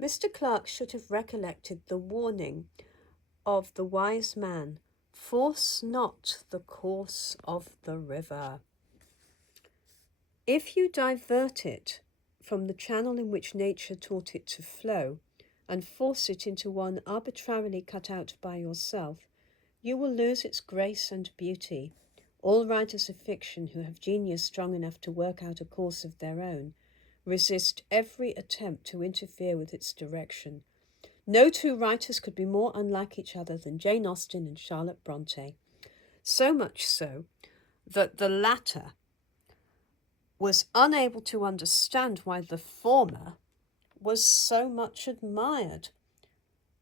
Mr. Clarke should have recollected the warning of the wise man, "Force not the course of the river." If you divert it from the channel in which nature taught it to flow, and force it into one arbitrarily cut out by yourself, you will lose its grace and beauty. All writers of fiction who have genius strong enough to work out a course of their own resist every attempt to interfere with its direction. No two writers could be more unlike each other than Jane Austen and Charlotte Bronte. So much so that the latter was unable to understand why the former was so much admired,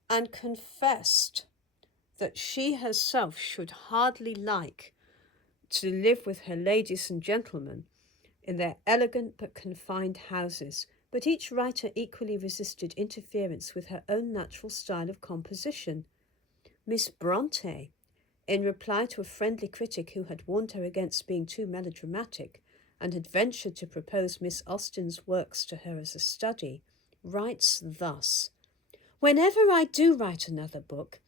and confessed that she herself should hardly like to live with her ladies and gentlemen in their elegant but confined houses, but each writer equally resisted interference with her own natural style of composition. Miss Bronte, in reply to a friendly critic who had warned her against being too melodramatic, and had ventured to propose Miss Austen's works to her as a study, writes thus: "Whenever I do write another book,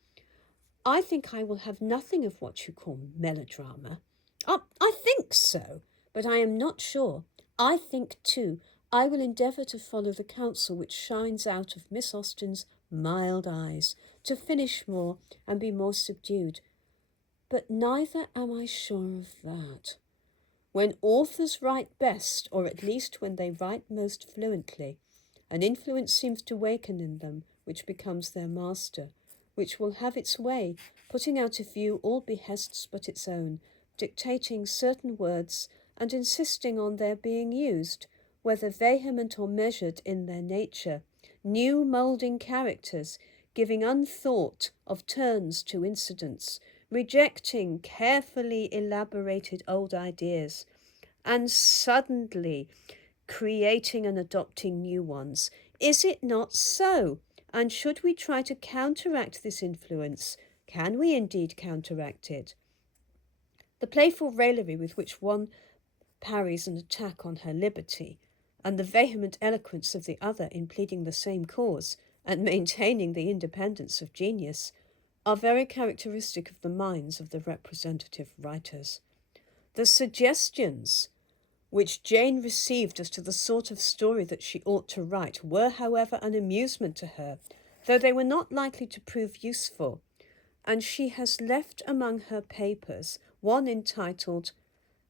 I think I will have nothing of what you call melodrama. I think so, but I am not sure. I think, too, I will endeavour to follow the counsel which shines out of Miss Austen's mild eyes, to finish more and be more subdued. But neither am I sure of that. When authors write best, or at least when they write most fluently, an influence seems to waken in them which becomes their master, which will have its way, putting out of view all behests but its own, dictating certain words and insisting on their being used, whether vehement or measured in their nature, new moulding characters, giving unthought of turns to incidents, rejecting carefully elaborated old ideas, and suddenly creating and adopting new ones. Is it not so? And should we try to counteract this influence? Can we indeed counteract it?" The playful raillery with which one parries an attack on her liberty, and the vehement eloquence of the other in pleading the same cause and maintaining the independence of genius, are very characteristic of the minds of the representative writers. The suggestions which Jane received as to the sort of story that she ought to write were, however, an amusement to her, though they were not likely to prove useful, and she has left among her papers one entitled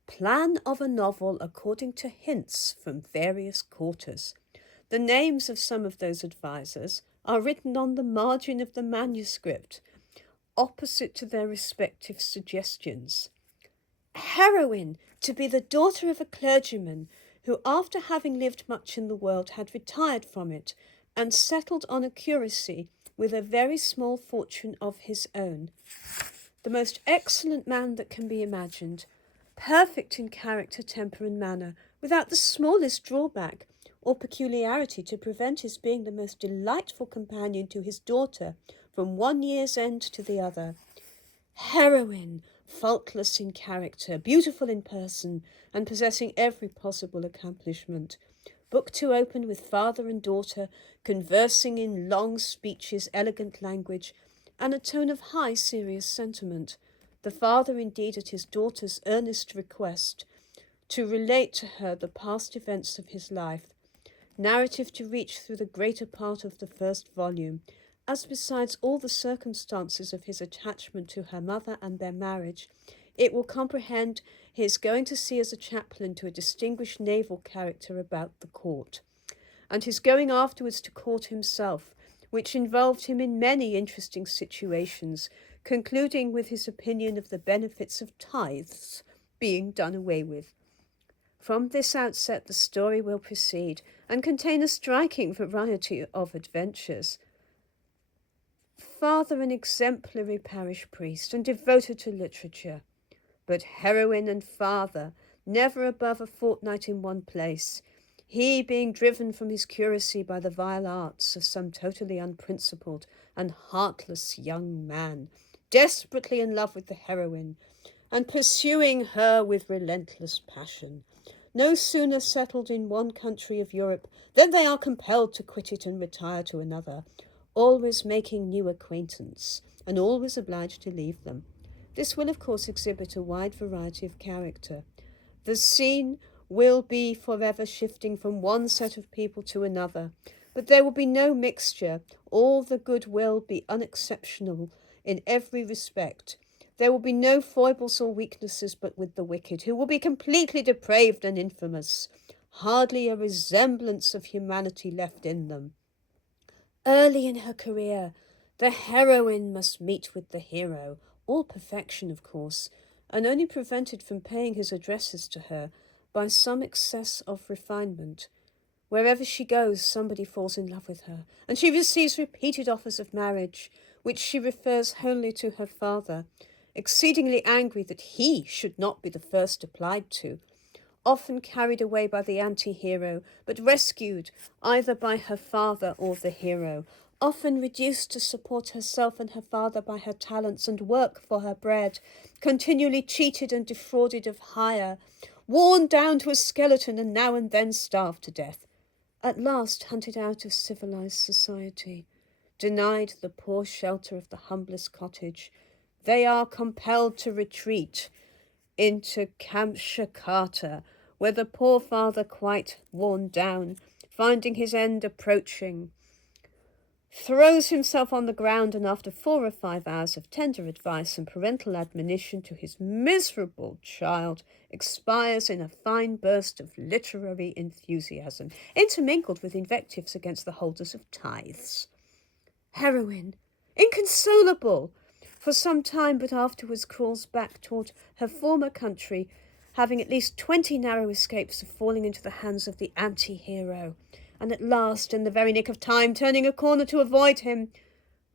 "Plan of a Novel According to Hints from Various Quarters." The names of some of those advisers are written on the margin of the manuscript, opposite to their respective suggestions. Heroine, to be the daughter of a clergyman who, after having lived much in the world, had retired from it and settled on a curacy with a very small fortune of his own. The most excellent man that can be imagined, perfect in character, temper, and manner, without the smallest drawback or peculiarity to prevent his being the most delightful companion to his daughter from one year's end to the other. Heroine, faultless in character, beautiful in person, and possessing every possible accomplishment. Book to open with father and daughter, conversing in long speeches, elegant language, and a tone of high serious sentiment. The father, indeed, at his daughter's earnest request, to relate to her the past events of his life. Narrative to reach through the greater part of the first volume, as besides all the circumstances of his attachment to her mother and their marriage, it will comprehend his going to sea as a chaplain to a distinguished naval character about the court, and his going afterwards to court himself, which involved him in many interesting situations, concluding with his opinion of the benefits of tithes being done away with. From this outset the story will proceed, and contain a striking variety of adventures. Father an exemplary parish priest, and devoted to literature, but heroine and father never above a fortnight in one place, he being driven from his curacy by the vile arts of some totally unprincipled and heartless young man, desperately in love with the heroine, and pursuing her with relentless passion. no sooner settled in one country of Europe than they are compelled to quit it and retire to another, always making new acquaintance, and always obliged to leave them. This will, of course, exhibit a wide variety of character. The scene will be forever shifting from one set of people to another, but there will be no mixture. All the good will be unexceptional in every respect. There will be no foibles or weaknesses but with the wicked, who will be completely depraved and infamous, hardly a resemblance of humanity left in them. Early in her career, the heroine must meet with the hero, all perfection, of course, and only prevented from paying his addresses to her by some excess of refinement. Wherever she goes, somebody falls in love with her, and she receives repeated offers of marriage, which she refers wholly to her father, exceedingly angry that he should not be the first applied to, often carried away by the anti-hero, but rescued either by her father or the hero, often reduced to support herself and her father by her talents and work for her bread, continually cheated and defrauded of hire, worn down to a skeleton and now and then starved to death, at last hunted out of civilized society, denied the poor shelter of the humblest cottage, they are compelled to retreat into Kamshakata, where the poor father, quite worn down, finding his end approaching, throws himself on the ground and after 4 or 5 hours of tender advice and parental admonition to his miserable child, expires in a fine burst of literary enthusiasm, intermingled with invectives against the holders of tithes. Heroine, inconsolable, for some time, but afterwards crawls back toward her former country, having at least 20 narrow escapes of falling into the hands of the anti-hero, and at last, in the very nick of time, turning a corner to avoid him,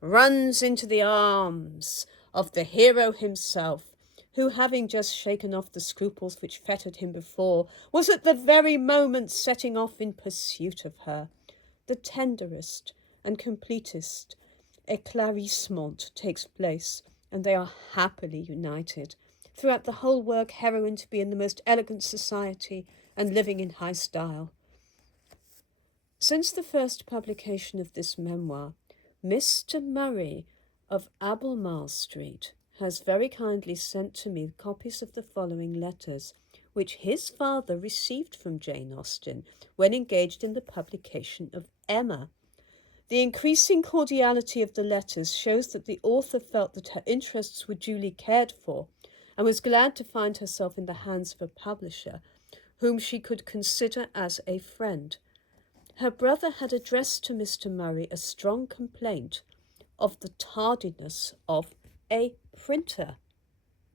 runs into the arms of the hero himself, who, having just shaken off the scruples which fettered him before, was at the very moment setting off in pursuit of her. The tenderest and completest éclaircissement takes place, and they are happily united. Throughout the whole work, heroine to be in the most elegant society and living in high style. Since the first publication of this memoir, Mr. Murray of Albemarle Street has very kindly sent to me copies of the following letters, which his father received from Jane Austen when engaged in the publication of Emma. The increasing cordiality of the letters shows that the author felt that her interests were duly cared for, and was glad to find herself in the hands of a publisher whom she could consider as a friend. Her brother had addressed to Mr. Murray a strong complaint of the tardiness of a printer,